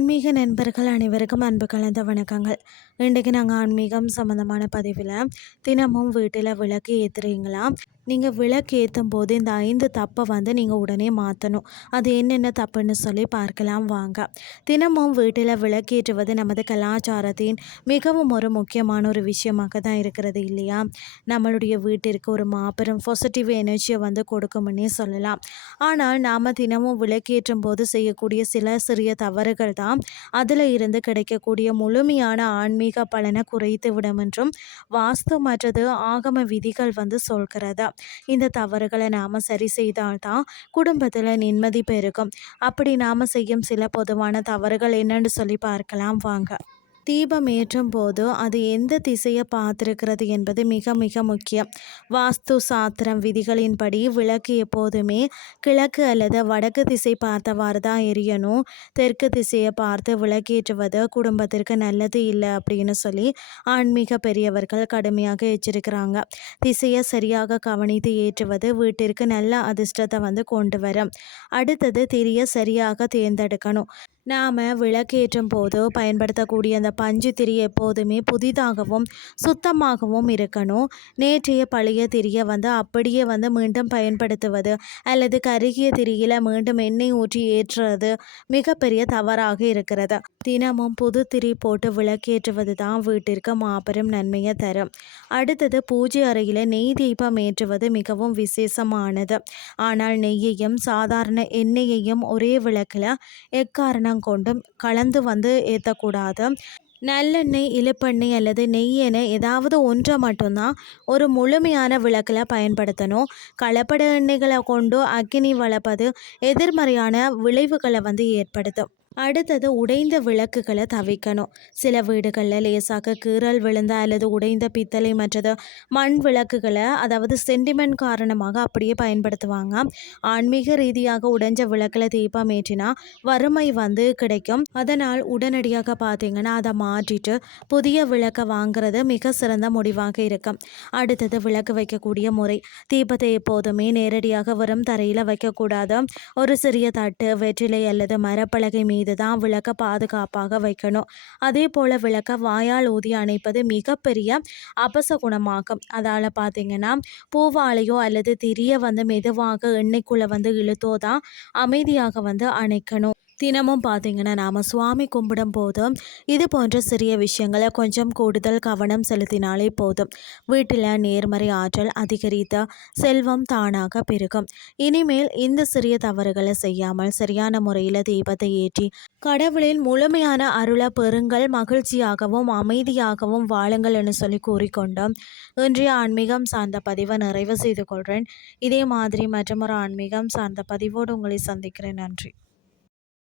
ஆன்மீக நண்பர்கள் அனைவருக்கும் அன்பு கலந்த வணக்கங்கள். இன்றைக்கு நாங்கள் ஆன்மீகம் சம்மந்தமான பதிவில் தினமும் வீட்டில் விளக்கு ஏற்றுறீங்களா? நீங்கள் விளக்கு ஏற்றும் போது இந்த 5 தப்பை நீங்கள் உடனே மாற்றணும். அது என்னென்ன தப்புன்னு சொல்லி பார்க்கலாம் வாங்க. தினமும் வீட்டில் விளக்கேற்றுவது நமது கலாச்சாரத்தின் மிகவும் ஒரு முக்கியமான ஒரு விஷயமாக தான் இருக்கிறது இல்லையா? நம்மளுடைய வீட்டிற்கு ஒரு மாபெரும் பாசிட்டிவ் எனர்ஜியை கொடுக்கும்னே சொல்லலாம். ஆனால் நாம் தினமும் விளக்கேற்றும் போது செய்யக்கூடிய சில சிறிய தவறுகள் தான் அதில் இருந்து கிடைக்கக்கூடிய முழுமையான ஆன்மீக பலனை குறைத்து விடும் என்றும் வாஸ்து மற்றது ஆகம விதிகள் சொல்கிறது. இந்த தவறுகளை நாம் சரி செய்தால்தான் குடும்பத்தில் நிம்மதி பெருகும். அப்படி நாம் செய்யும் சில பொதுவான தவறுகள் என்னன்னு சொல்லி பார்க்கலாம் வாங்க. தீபம் ஏற்றும் போது அது எந்த திசையை பார்த்துருக்கிறது என்பது மிக மிக முக்கியம். வாஸ்து சாத்திரம் விதிகளின்படி விளக்கு எப்போதுமே கிழக்கு அல்லது வடக்கு திசை பார்த்தவாறு தான் எரியணும். தெற்கு திசையை பார்த்து விளக்கேற்றுவது குடும்பத்திற்கு நல்லது இல்லை அப்படின்னு சொல்லி ஆன்மீக பெரியவர்கள் கடுமையாக எச்சரிக்கிறாங்க. திசையை சரியாக கவனித்து ஏற்றுவது வீட்டிற்கு நல்ல அதிர்ஷ்டத்தை கொண்டு வரும். அடுத்தது திரியை சரியாக தேர்ந்தெடுக்கணும். நாம் விளக்கேற்றும் போது பயன்படுத்தக்கூடிய அந்த பஞ்சு திரி எப்போதுமே புதிதாகவும் சுத்தமாகவும் இருக்கணும். நேற்றைய பழைய திரியை அப்படியே மீண்டும் பயன்படுத்துவது அல்லது கருகிய திரியில் மீண்டும் எண்ணெய் ஊற்றி ஏற்றுறது மிகப்பெரிய தவறாக இருக்கிறது. தினமும் புது திரி போட்டு விளக்கேற்றுவது தான் வீட்டிற்கு மாபெரும் நன்மையை தரும். அடுத்தது பூஜை அறையில் நெய் தீபம் ஏற்றுவது மிகவும் விசேஷமானது. ஆனால் நெய்யையும் சாதாரண எண்ணெயையும் ஒரே விளக்கில் எக்காரணம் கொண்டும் கலந்து ஏற்றக்கூடாது. நல்லெண்ணெய், இழுப்பெண்ணெய் அல்லது நெய் என ஏதாவது ஒன்றை மட்டும்தான் ஒரு முழுமையான விளக்கில் பயன்படுத்தணும். கலப்பட எண்ணெய்களை கொண்டு அக்கினி வளர்ப்பது எதிர்மறையான விளைவுகளை ஏற்படுத்தும். அடுத்தது உடைந்த விளக்குகளை தவிர்க்கணும். சில வீடுகளில் லேசாக கீறல் விழுந்த அல்லது உடைந்த பித்தளை மற்றது மண் விளக்குகளை அதாவது சென்டிமெண்ட் காரணமாக அப்படியே பயன்படுத்துவாங்க. ஆன்மீக ரீதியாக உடைஞ்ச விளக்கில் தீபம் ஏற்றினா வறுமை கிடைக்கும். அதனால் உடனடியாக பார்த்தீங்கன்னா அதை மாற்றிட்டு புதிய விளக்கை வாங்குறது மிக சிறந்த முடிவாக இருக்கும். அடுத்தது விளக்கு வைக்கக்கூடிய முறை. தீபத்தை எப்போதுமே நேரடியாக வரும் தரையில் வைக்கக்கூடாது. ஒரு சிறிய தட்டு, வெற்றிலை அல்லது மரப்பலகை மீது தான் விளக்க பாதுகாப்பாக வைக்கணும். அதே போல விளக்க வாயால் ஊதி அணைப்பது மிகப்பெரிய அபசகுணமாகும். அதால் பார்த்தீங்கன்னா பூவாலையோ அல்லது திரிய மெதுவாக எண்ணெய்க்குள்ளே இழுத்தோ தான் அமைதியாக அணைக்கணும். தினமும் பார்த்தீங்கன்னா நாம் சுவாமி கும்பிடும் போது இது போன்ற சிறிய விஷயங்களை கொஞ்சம் கூடுதல் கவனம் செலுத்தினாலே போதும். வீட்டில் நேர்மறை ஆற்றல் அதிகரித்து செல்வம் தானாக பெருகும். இனிமேல் இந்த சிறிய தவறுகளை செய்யாமல் சரியான முறையில் தீபத்தை ஏற்றி கடவுளின் முழுமையான அருளை பெறுங்கள். மகிழ்ச்சியாகவும் அமைதியாகவும் வாழுங்கள் என்று சொல்லி கூறிக்கொண்டோம் இன்றைய ஆன்மீகம் சார்ந்த பதிவை நிறைவு செய்து கொள்கிறேன். இதே மாதிரி மற்றொரு ஆன்மீகம் சார்ந்த பதிவோடு உங்களை சந்திக்கிறேன். நன்றி.